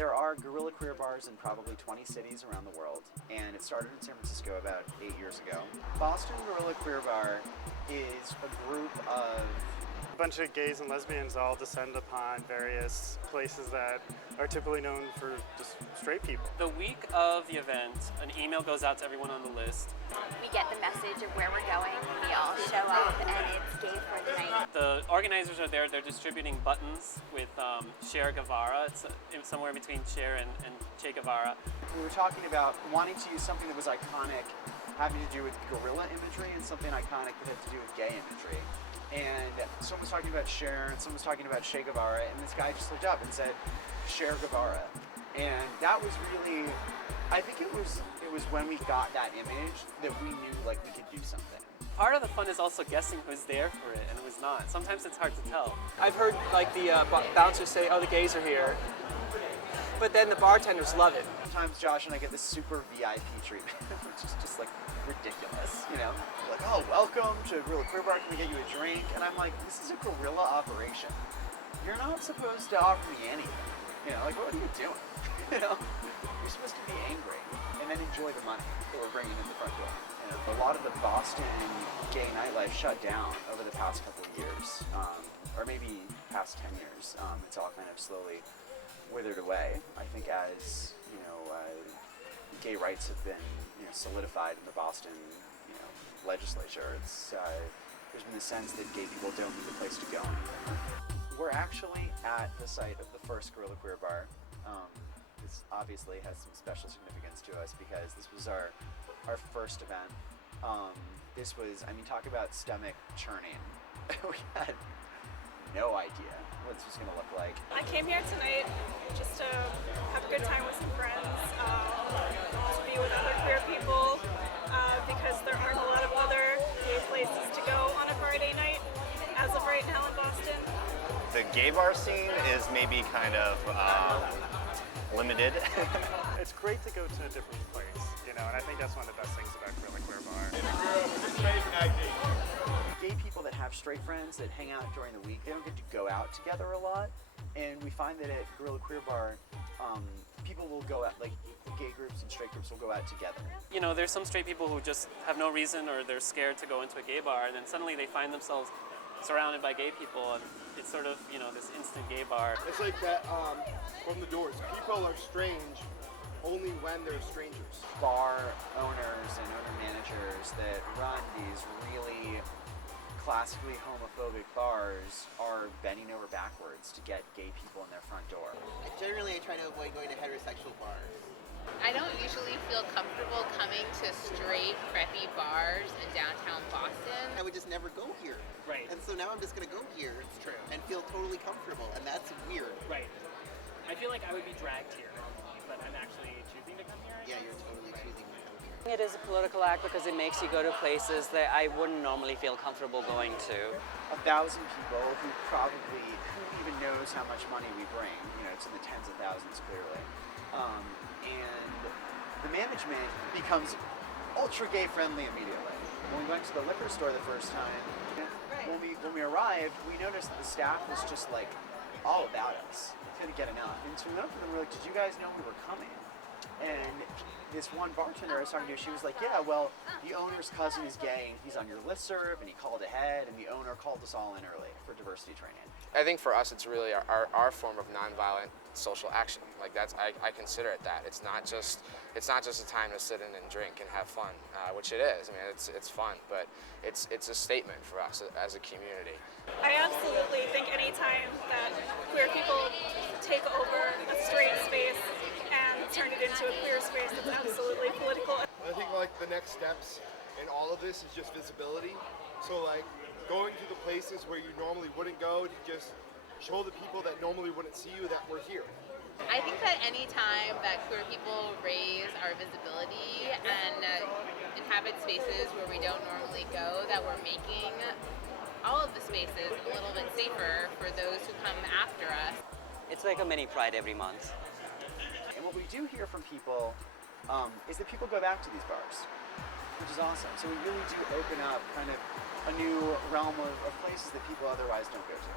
There are guerrilla queer bars in probably 20 cities around the world, and it started in San Francisco about 8 years ago. Boston Guerrilla Queer Bar is a group of a bunch of gays and lesbians all descend upon various places that are typically known for just straight people. The week of the event, an email goes out to everyone on the list. We get the message of where we're going, we all show up, and it's gay for the night. The organizers are there, they're distributing buttons with Che Guevara. It's somewhere between Cher and Che Guevara. We were talking about wanting to use something that was iconic, having to do with guerrilla imagery, and something iconic that had to do with gay imagery. And someone was talking about Cher, and someone was talking about Che Guevara, and this guy just looked up and said, Che Guevara. And that was really, I think it was when we got that image that we knew like we could do something. Part of the fun is also guessing who's there for it and who's not. Sometimes it's hard to tell. I've heard like the bouncers say, oh, the gays are here. But then the bartenders love it. Sometimes Josh and I get this super VIP treatment, which is just like ridiculous, you know? Like, oh, welcome to Guerrilla Queer Bar, can we get you a drink? And I'm like, this is a guerrilla operation. You're not supposed to offer me anything. You know, like, what are you doing? You know? You're supposed to be angry and then enjoy the money that we're bringing in the front door. You know, a lot of the Boston gay nightlife shut down over the past couple of years, or maybe past 10 years. It's all kind of slowly withered away. I think as, you know, gay rights have been, you know, solidified in the Boston, you know, legislature, it's, there's been a sense that gay people don't need a place to go anymore. We're actually at the site of the first Guerrilla Queer Bar. This obviously has some special significance to us because this was our first event. This was, I mean, talk about stomach churning. We had no idea what this was going to look like. I came here tonight just to have a good time with some friends, to be with other queer people, because there aren't a lot of other gay places to go on a Friday night as of right now in Boston. The gay bar scene is maybe kind of limited. It's great to go to a different place, you know, and I think that's one of the best things about Guerrilla Queer Bar. Gay people that have straight friends that hang out during the week, they don't get to go out together a lot. And we find that at Guerrilla Queer Bar, people will go out, like gay groups and straight groups will go out together. You know, there's some straight people who just have no reason or they're scared to go into a gay bar, and then suddenly they find themselves surrounded by gay people, and it's sort of, you know, this instant gay bar. It's like that from the doors. People are strange only when they're strangers. Bar owners and owner managers that run these really classically homophobic bars are bending over backwards to get gay people in their front door. Generally, I try to avoid going to heterosexual bars. I don't usually feel comfortable coming to straight, preppy bars in downtown Boston. I would just never go here. Right. And so now I'm just going to go here and feel totally comfortable, and that's weird. Right. I feel like I would be dragged here, but I'm actually choosing to come here. Yeah, you're totally choosing to come here. It is a political act because it makes you go to places that I wouldn't normally feel comfortable going to. 1,000 people who probably, who even knows how much money we bring, you know, it's in the tens of thousands clearly. And the management becomes ultra gay friendly immediately. When we went to the liquor store the first time, when we arrived, we noticed that the staff was just like all about us. Couldn't get enough. And so we went up to them and we were like, did you guys know we were coming? And this one bartender I was talking to, she was like, yeah, well, the owner's cousin is gay and he's on your listserv, and he called ahead, and the owner called us all in early for diversity training. I think for us, it's really our form of nonviolent social action. Like that's, I consider it that. It's not just a time to sit in and drink and have fun, which it is. I mean, it's fun, but it's a statement for us as a community. I absolutely think any time that queer people take over a straight space and turn it into a queer space, it's absolutely political. I think like the next steps in all of this is just visibility. So like going to the places where you normally wouldn't go to just show the people that normally wouldn't see you that we're here. I think that any time that queer people raise our visibility and inhabit spaces where we don't normally go, that we're making all of the spaces a little bit safer for those who come after us. It's like a mini Pride every month. And what we do hear from people is that people go back to these bars, which is awesome. So we really do open up kind of a new realm of places that people otherwise don't go to.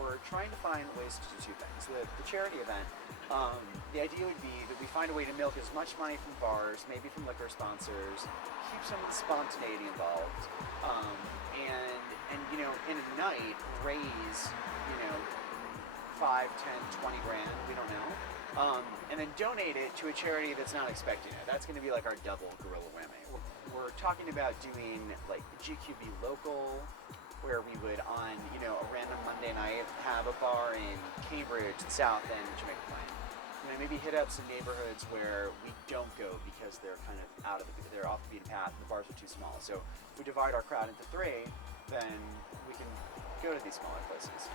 We're trying to find ways to do two things. The charity event The idea would be that we find a way to milk as much money from bars, maybe from liquor sponsors, keep some of the spontaneity involved, and you know, in a night raise, you know, 5, 10, 20 grand, we don't know, and then donate it to a charity that's not expecting it. That's going to be like our double gorilla whammy. We're talking about doing like the GQB local, where we would on, you know, a random Monday night have a bar in Cambridge, the South End, Jamaica Plain. You know, maybe hit up some neighborhoods where we don't go because they're kind of they're off the beaten path and the bars are too small. So if we divide our crowd into 3, then we can go to these smaller places.